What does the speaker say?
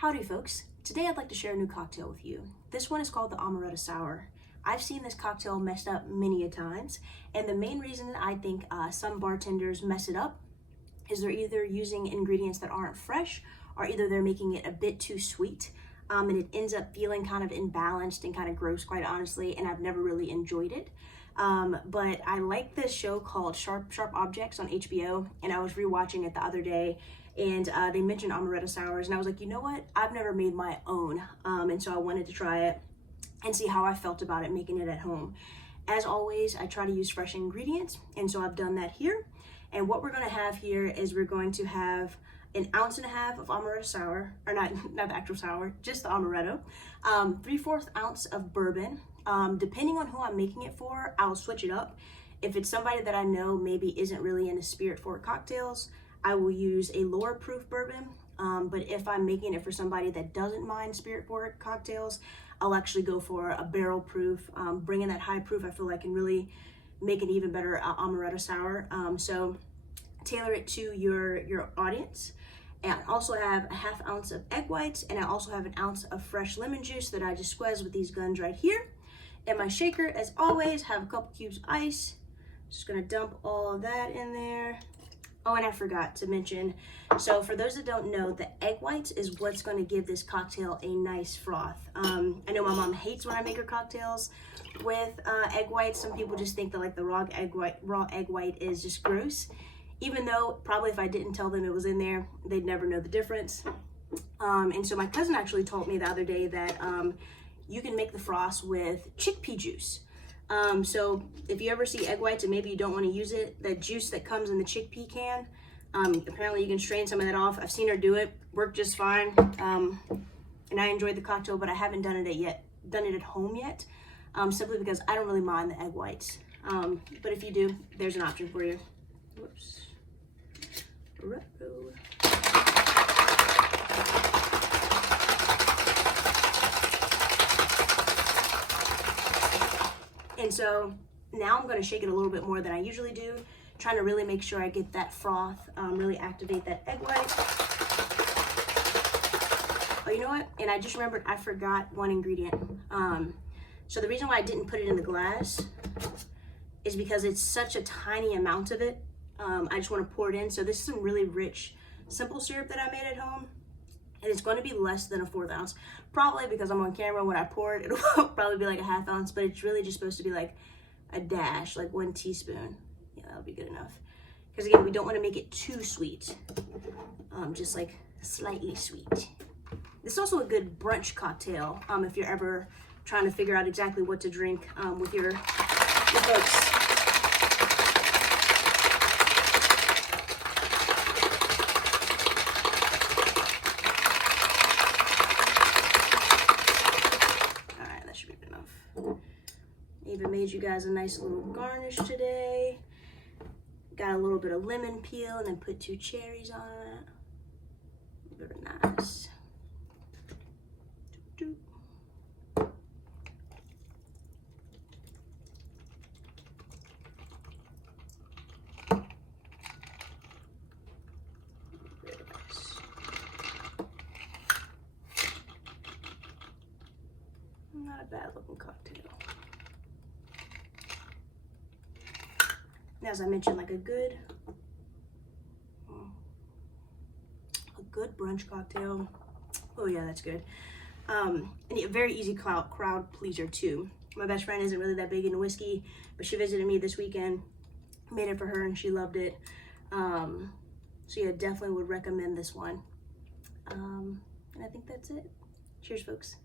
Howdy folks, today I'd like to share a new cocktail with you. This one is called the Amaretto Sours. I've seen this cocktail messed up many a times, and the main reason I think some bartenders mess it up is they're either using ingredients that aren't fresh, or either they're making it a bit too sweet, and it ends up feeling kind of imbalanced and kind of gross, quite honestly, and I've never really enjoyed it. But I like this show called Sharp Objects on HBO, and I was rewatching it the other day, and they mentioned Amaretto Sours, and I was like, you know what? I've never made my own, and so I wanted to try it and see how I felt about it making it at home. As always, I try to use fresh ingredients, and so I've done that here. And what we're going to have here is we're going to have 1.5 ounces of Amaretto Sour, or not the actual sour, just the Amaretto, 3/4 ounce of bourbon. Depending on who I'm making it for, I'll switch it up. If it's somebody that I know maybe isn't really into spirit forward cocktails, I will use a lower proof bourbon. But if I'm making it for somebody that doesn't mind spirit forward cocktails, I'll actually go for a barrel proof. Bringing that high proof, I feel like can really make an even better Amaretto Sour. So tailor it to your audience. And I also have 1/2 ounce of egg whites, and I also have 1 ounce of fresh lemon juice that I just squeeze with these guns right here. And my shaker, as always, have a couple cubes of ice. Just gonna dump all of that in there. Oh, and I forgot to mention, so for those that don't know, the egg whites is what's going to give this cocktail a nice froth. I know my mom hates when I make her cocktails with egg whites. Some people just think that like the raw egg white is just gross, even though probably if I didn't tell them it was in there, they'd never know the difference. And so my cousin actually told me the other day that you can make the froth with chickpea juice. So if you ever see egg whites and maybe you don't want to use it, the juice that comes in the chickpea can, apparently you can strain some of that off. I've seen her do it, worked just fine, and I enjoyed the cocktail, but I haven't done it at home yet, simply because I don't really mind the egg whites. But if you do, there's an option for you. Whoops. And so now I'm going to shake it a little bit more than I usually do, trying to really make sure I get that froth, really activate that egg white. Oh, you know what? And I just remembered I forgot one ingredient. So the reason why I didn't put it in the glass is because it's such a tiny amount of it. I just want to pour it in. So this is some really rich simple syrup that I made at home. And it's going to be less than 1/4 ounce, probably because I'm on camera. When I pour it, it'll probably be like 1/2 ounce, but it's really just supposed to be like a dash, like 1 teaspoon. Yeah, that'll be good enough. Because again, we don't want to make it too sweet, just like slightly sweet. This is also a good brunch cocktail if you're ever trying to figure out exactly what to drink with your folks. Even made you guys a nice little garnish today. Got a little bit of lemon peel and then put 2 cherries on it. Very nice. Very nice. Not a bad looking cocktail. As I mentioned, like a good brunch cocktail. Oh yeah, that's good. And a very easy crowd pleaser too. My best friend isn't really that big into whiskey, but she visited me this weekend, made it for her, and she loved it. So yeah, definitely would recommend this one. And I think that's it. Cheers, folks.